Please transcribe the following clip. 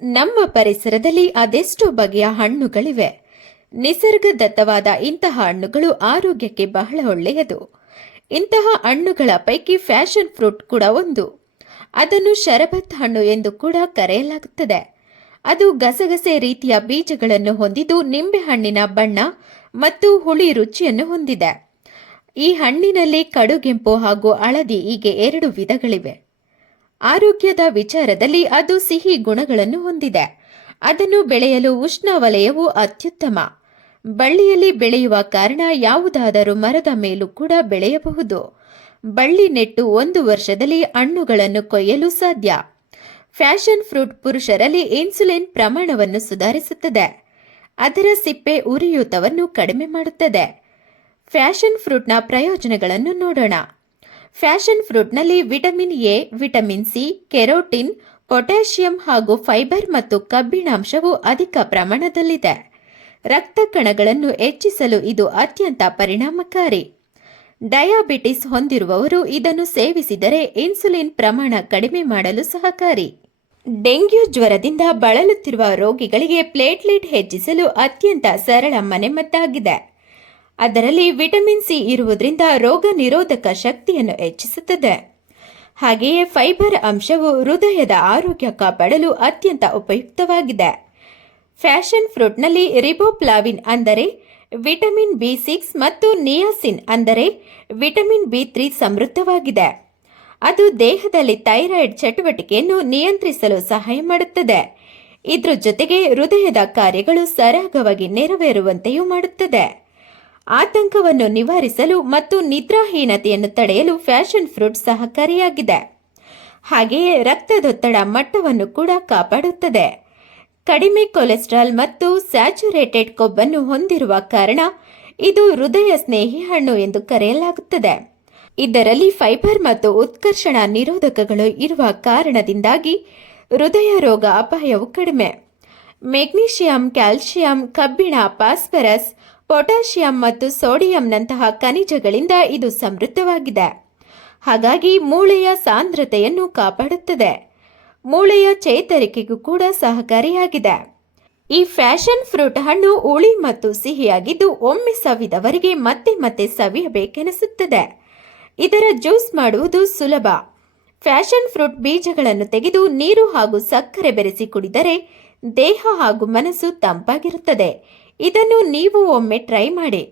ನಮ್ಮ ಪರಿಸರದಲ್ಲಿ ಅದೆಷ್ಟೋ ಬಗೆಯ ಹಣ್ಣುಗಳಿವೆ. ನಿಸರ್ಗದತ್ತವಾದ ಇಂತಹ ಹಣ್ಣುಗಳು ಆರೋಗ್ಯಕ್ಕೆ ಬಹಳ ಒಳ್ಳೆಯದು. ಇಂತಹ ಹಣ್ಣುಗಳ ಪೈಕಿ ಫ್ಯಾಷನ್ ಫ್ರೂಟ್ ಕೂಡ ಒಂದು. ಅದನ್ನು ಶರಬತ್ ಹಣ್ಣು ಎಂದು ಕೂಡ ಕರೆಯಲಾಗುತ್ತದೆ. ಅದು ಗಸಗಸೆ ರೀತಿಯ ಬೀಜಗಳನ್ನು ಹೊಂದಿದ್ದು ನಿಂಬೆಹಣ್ಣಿನ ಬಣ್ಣ ಮತ್ತು ಹುಳಿ ರುಚಿಯನ್ನು ಹೊಂದಿದೆ. ಈ ಹಣ್ಣಿನಲ್ಲಿ ಕಡುಗೆಂಪು ಹಾಗೂ ಹಳದಿ ಹೀಗೆ 2 ವಿಧಗಳಿವೆ. ಆರೋಗ್ಯದ ವಿಚಾರದಲ್ಲಿ ಅದು ಸಿಹಿ ಗುಣಗಳನ್ನು ಹೊಂದಿದೆ. ಅದನ್ನು ಬೆಳೆಯಲು ಉಷ್ಣವಲಯವು ಅತ್ಯುತ್ತಮ. ಬಳ್ಳಿಯಲ್ಲಿ ಬೆಳೆಯುವ ಕಾರಣ ಯಾವುದಾದರೂ ಮರದ ಮೇಲೂ ಕೂಡ ಬೆಳೆಯಬಹುದು. ಬಳ್ಳಿ ನೆಟ್ಟು 1 ವರ್ಷದಲ್ಲಿ ಹಣ್ಣುಗಳನ್ನು ಕೊಯ್ಯಲು ಸಾಧ್ಯ. ಫ್ಯಾಷನ್ ಫ್ರೂಟ್ ಪುರುಷರಲ್ಲಿ ಇನ್ಸುಲಿನ್ ಪ್ರಮಾಣವನ್ನು ಸುಧಾರಿಸುತ್ತದೆ. ಅದರ ಸಿಪ್ಪೆ ಉರಿಯೂತವನ್ನು ಕಡಿಮೆ ಮಾಡುತ್ತದೆ. ಫ್ಯಾಷನ್ ಫ್ರೂಟ್ನ ಪ್ರಯೋಜನಗಳನ್ನು ನೋಡೋಣ. ಫ್ಯಾಷನ್ ಫ್ರೂಟ್ನಲ್ಲಿ vitamin A, vitamin C, carotene, potassium ಹಾಗೂ ಫೈಬರ್ ಮತ್ತು ಕಬ್ಬಿಣಾಂಶವು ಅಧಿಕ ಪ್ರಮಾಣದಲ್ಲಿದೆ. ರಕ್ತ ಕಣಗಳನ್ನು ಹೆಚ್ಚಿಸಲು ಇದು ಅತ್ಯಂತ ಪರಿಣಾಮಕಾರಿ. ಡಯಾಬಿಟಿಸ್ ಹೊಂದಿರುವವರು ಇದನ್ನು ಸೇವಿಸಿದರೆ ಇನ್ಸುಲಿನ್ ಪ್ರಮಾಣ ಕಡಿಮೆ ಮಾಡಲು ಸಹಕಾರಿ. ಡೆಂಗ್ಯೂ ಜ್ವರದಿಂದ ಬಳಲುತ್ತಿರುವ ರೋಗಿಗಳಿಗೆ ಪ್ಲೇಟ್ಲೆಟ್ ಹೆಚ್ಚಿಸಲು ಅತ್ಯಂತ ಸರಳ ಮನೆಮದ್ದಾಗಿದೆ. ಅದರಲ್ಲಿ ವಿಟಮಿನ್ ಸಿ ಇರುವುದರಿಂದ ರೋಗ ನಿರೋಧಕ ಶಕ್ತಿಯನ್ನು ಹೆಚ್ಚಿಸುತ್ತದೆ. ಹಾಗೆಯೇ ಫೈಬರ್ ಅಂಶವು ಹೃದಯದ ಆರೋಗ್ಯ ಕಾಪಾಡಲು ಅತ್ಯಂತ ಉಪಯುಕ್ತವಾಗಿದೆ. ಫ್ಯಾಷನ್ ಫ್ರೂಟ್ನಲ್ಲಿ ರಿಬೋಪ್ಲಾವಿನ್ ಅಂದರೆ ವಿಟಮಿನ್ ಬಿ6 ಮತ್ತು ನಿಯಾಸಿನ್ ಅಂದರೆ ವಿಟಮಿನ್ ಬಿ3 ಸಮೃದ್ಧವಾಗಿದೆ. ಅದು ದೇಹದಲ್ಲಿ ಥೈರಾಯ್ಡ್ ಚಟುವಟಿಕೆಯನ್ನು ನಿಯಂತ್ರಿಸಲು ಸಹಾಯ ಮಾಡುತ್ತದೆ. ಇದರ ಜೊತೆಗೆ ಹೃದಯದ ಕಾರ್ಯಗಳು ಸರಾಗವಾಗಿ ನೆರವೇರುವಂತೆಯೂ ಮಾಡುತ್ತದೆ. ಆತಂಕವನ್ನು ನಿವಾರಿಸಲು ಮತ್ತು ನಿದ್ರಾಹೀನತೆಯನ್ನು ತಡೆಯಲು ಫ್ಯಾಷನ್ ಫ್ರೂಟ್ ಸಹಕಾರಿಯಾಗಿದೆ. ಹಾಗೆಯೇ ರಕ್ತದೊತ್ತಡ ಮಟ್ಟವನ್ನು ಕೂಡ ಕಾಪಾಡುತ್ತದೆ. ಕಡಿಮೆ ಕೊಲೆಸ್ಟ್ರಾಲ್ ಮತ್ತು ಸ್ಯಾಚುರೇಟೆಡ್ ಕೊಬ್ಬನ್ನು ಹೊಂದಿರುವ ಕಾರಣ ಇದು ಹೃದಯ ಸ್ನೇಹಿ ಹಣ್ಣು ಎಂದು ಕರೆಯಲಾಗುತ್ತದೆ. ಇದರಲ್ಲಿ ಫೈಬರ್ ಮತ್ತು ಉತ್ಕರ್ಷಣ ನಿರೋಧಕಗಳು ಇರುವ ಕಾರಣದಿಂದಾಗಿ ಹೃದಯ ರೋಗ ಅಪಾಯವು ಕಡಿಮೆ. ಮೆಗ್ನೀಷಿಯಂ, ಕ್ಯಾಲ್ಸಿಯಂ, ಕಬ್ಬಿಣ, ಫಾಸ್ಫರಸ್, ಪೊಟ್ಯಾಷಿಯಂ ಮತ್ತು ಸೋಡಿಯಂನಂತಹ ಖನಿಜಗಳಿಂದ ಇದು ಸಮೃದ್ಧವಾಗಿದೆ. ಹಾಗಾಗಿ ಮೂಳೆಯ ಸಾಂದ್ರತೆಯನ್ನು ಕಾಪಾಡುತ್ತದೆ. ಮೂಳೆಯ ಚೇತರಿಕೆಗೂ ಕೂಡ ಸಹಕಾರಿಯಾಗಿದೆ. ಈ ಫ್ಯಾಷನ್ ಫ್ರೂಟ್ ಹಣ್ಣು ಹುಳಿ ಮತ್ತು ಸಿಹಿಯಾಗಿದ್ದು ಒಮ್ಮೆ ಸವಿದವರಿಗೆ ಮತ್ತೆ ಮತ್ತೆ ಸವಿಯಬೇಕೆನಿಸುತ್ತದೆ. ಇದರ ಜ್ಯೂಸ್ ಮಾಡುವುದು ಸುಲಭ. ಫ್ಯಾಷನ್ ಫ್ರೂಟ್ ಬೀಜಗಳನ್ನು ತೆಗೆದು ನೀರು ಹಾಗೂ ಸಕ್ಕರೆ ಬೆರೆಸಿ ಕುಡಿದರೆ ದೇಹ ಹಾಗೂ ಮನಸ್ಸು ತಂಪಾಗಿರುತ್ತದೆ. ಇದನ್ನು ನೀವು ಒಮ್ಮೆ ಟ್ರೈ ಮಾಡಿ.